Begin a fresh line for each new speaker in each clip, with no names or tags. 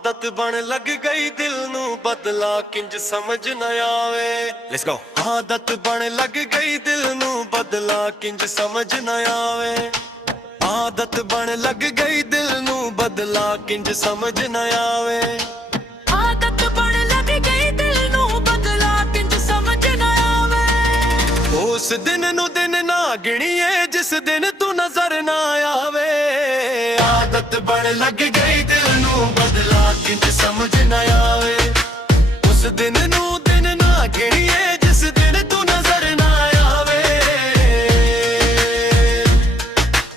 ਆਦਤ ਬਣ ਲੱਗ ਗਈ ਦਿਲ ਨੂੰ ਬਦਲਾ ਕਿੰਜ ਸਮਝ ਨਾ ਆਵੇ।
ਲੈਟਸ ਗੋ
ਆਦਤ ਬਣ ਲੱਗ ਗਈ ਦਿਲ ਨੂੰ ਬਦਲਾ ਕਿੰਜ ਸਮਝ ਨਾ ਆਵੇ। ਆਦਤ ਬਣ ਲੱਗ ਗਈ ਦਿਲ ਨੂੰ ਬਦਲਾ ਕਿੰਜ ਸਮਝ ਨਾ ਆਵੇ।
ਆਦਤ ਬਣ ਲੱਗ ਗਈ ਦਿਲ ਨੂੰ ਬਦਲਾ ਕਿੰਜ ਸਮਝ ਨਾ ਆਵੇ।
ਉਸ ਦਿਨ ਨੂੰ ਦਿਨ ਨਾ ਗਿਣੀਏ ਜਿਸ ਦਿਨ ਤੂੰ ਨਜ਼ਰ ਨਾ ਆਵੇ। ਆਦਤ ਲੱਗ ਗਈ ਦਿਲ ਨੂੰ ਬਦਲਾ, ਕਿੰਜ ਸਮਝ ਨਾ ਆਵੇ। ਉਸ ਦਿਨ ਨੂੰ ਦਿਨ ਨਾ ਗਿਣੀਏ ਜਿਸ ਦਿਨ ਤੂੰ ਨਜ਼ਰ ਨਾ ਆਵੇ।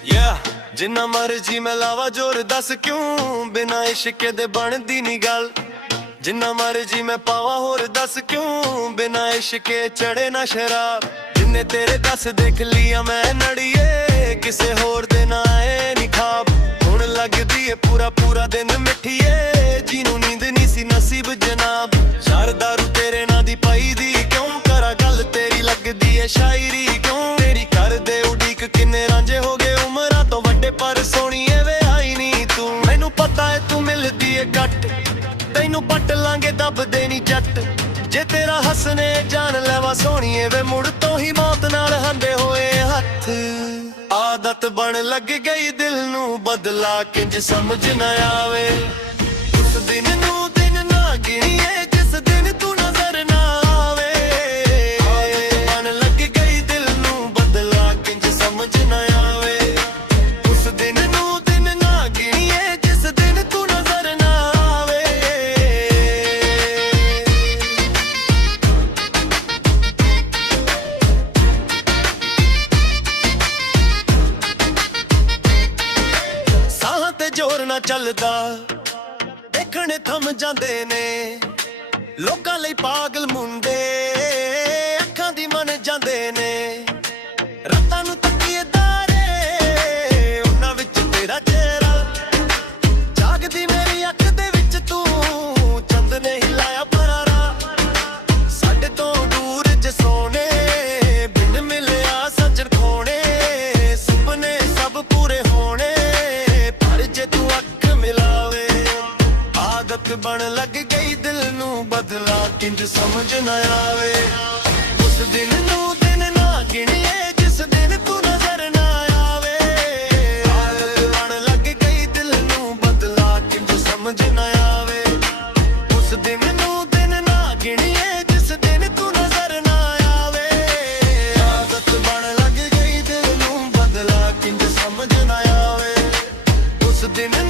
ਯਾ ਜਿੰਨਾ ਮਰਜ਼ੀ ਮੈਂ ਲਾਵਾ ਜ਼ੋਰ, ਦੱਸ ਕਿਉਂ ਬਿਨਾ ਇਸ਼ਕੇ ਦੇ ਬਣਦੀ ਨਹੀਂ ਗੱਲ? ਜਿੰਨਾ ਮਰਜ਼ੀ ਮੈਂ ਪਾਵਾਂ ਹੋਰ, ਦੱਸ ਕਿਉਂ ਬਿਨਾ ਇਸ਼ਕੇ ਚੜੇ ਨਾ ਸ਼ਰਾਬ? ਜਿੰਨੇ ਤੇਰੇ ਦੱਸ ਦੇਖ ਲਿਆ ਮੈਂ, ਨੜੀਏ ਕਿਸੇ ਹੋਰ ਦੇ ਨਾ ਲੱਗਦੀ ਪੂਰਾ ਪੂਰਾ ਦਿਨ ਮਿੱਠੀਏ, ਜਿਹਨੂੰ ਨੀਂਦ ਨਹੀਂ ਸੀ ਨਸੀਬ ਜਨਾਬ। ਸ਼ਰਦਾਰੂ ਤੇਰੇ ਨਾਂ ਦੀ ਪਾਈ ਦੀ, ਕਿਉਂ ਕਰਾਂ ਗੱਲ ਤੇਰੀ ਲੱਗਦੀ ਏ ਸ਼ਾਇਰੀ? ਕਿਉਂ ਤੇਰੀ ਕਰਦੇ ਉਡੀਕ ਕਿੰਨੇ ਰਾਂਝੇ ਹੋ ਗਏ? ਉਮਰਾਂ ਤੋਂ ਵੱਡੇ ਪਰ ਸੋਹਣੀਏ, ਵੇ ਆਈ ਨਹੀਂ ਤੂੰ। ਮੈਨੂੰ ਪਤਾ ਏ ਤੂੰ ਮਿਲਦੀ ਏ ਘੱਟ। ਤੈਨੂੰ ਪੱਟ ਲਾਂਗੇ, ਦੱਬਦੇ ਨਹੀਂ ਜੱਟ। ਜੇ ਤੇਰਾ ਹੱਸਨੇ ਜਾਨ ਲੈਵਾ ਸੋਹਣੀਏ, ਵੇ ਮੁੜ ਤੋਂ ਹੀ ਮੌਤ ਨਾਲ ਹੰਦੇ ਹੋਏ ਹੱਥ। ਆਦਤ ਬਣ ਲੱਗ ਗਈ ਦਿਲ ਨੂੰ ਬਦਲਾ ਕਿੰਜ ਸਮਝ ਨਾ ਆਵੇ ਉਸ ਦਿਨ ਨੂੰ ਚੱਲਦਾ ਦੇਖਣੇ ਥੰਮ ਜਾਂਦੇ ਨੇ। ਲੋਕਾਂ ਲਈ ਪਾਗਲ ਮੁੰਡੇ। ਅੱਖਾਂ ਦੀ ਮੰਨ ਜਾਂਦੇ ਨੇ। ਬਣ ਗਈ ਦਿਲ ਨੂੰ ਬਦਲਾ, ਕਿੰਜ ਸਮਝ ਨਾ ਆਵੇ। ਉਸ ਦਿਨ ਨੂੰ ਦਿਨ ਨਾ ਗਿਣੀਏ, ਜਿਸ ਦਿਨ ਤੂੰ ਨਜ਼ਰ ਨਾ ਆਵੇ। ਆਦਤ ਬਣ ਲੱਗ ਗਈ, ਦਿਲ ਨੂੰ ਬਦਲਾ, ਕਿੰਜ ਸਮਝ ਨਾ ਆਵੇ। ਉਸ ਦਿਨ ਨੂੰ ਦਿਨ ਨਾ ਗਿਣੀਏ, ਜਿਸ ਦਿਨ ਤੂੰ ਨਜ਼ਰ ਨਾ ਆਵੇ। ਆਦਤ ਬਣ ਲੱਗ ਗਈ, ਦਿਲ ਨੂੰ ਬਦਲਾ, ਕਿੰਜ ਸਮਝ ਨਾ ਆਵੇ। ਉਸ ਦਿਨ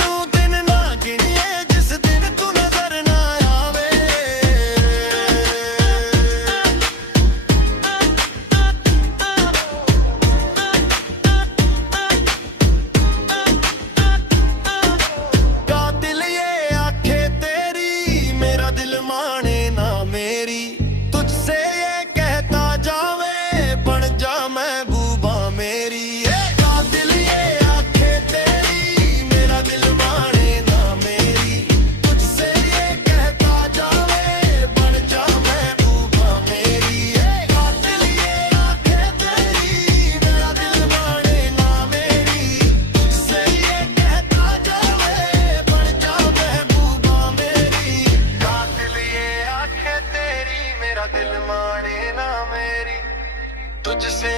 तुझसे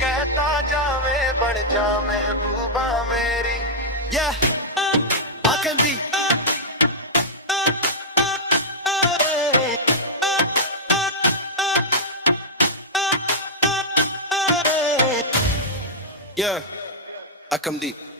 कहता जावे बढ़ जा महबूबा मेरी। या आकंदी Yeah, I come deep.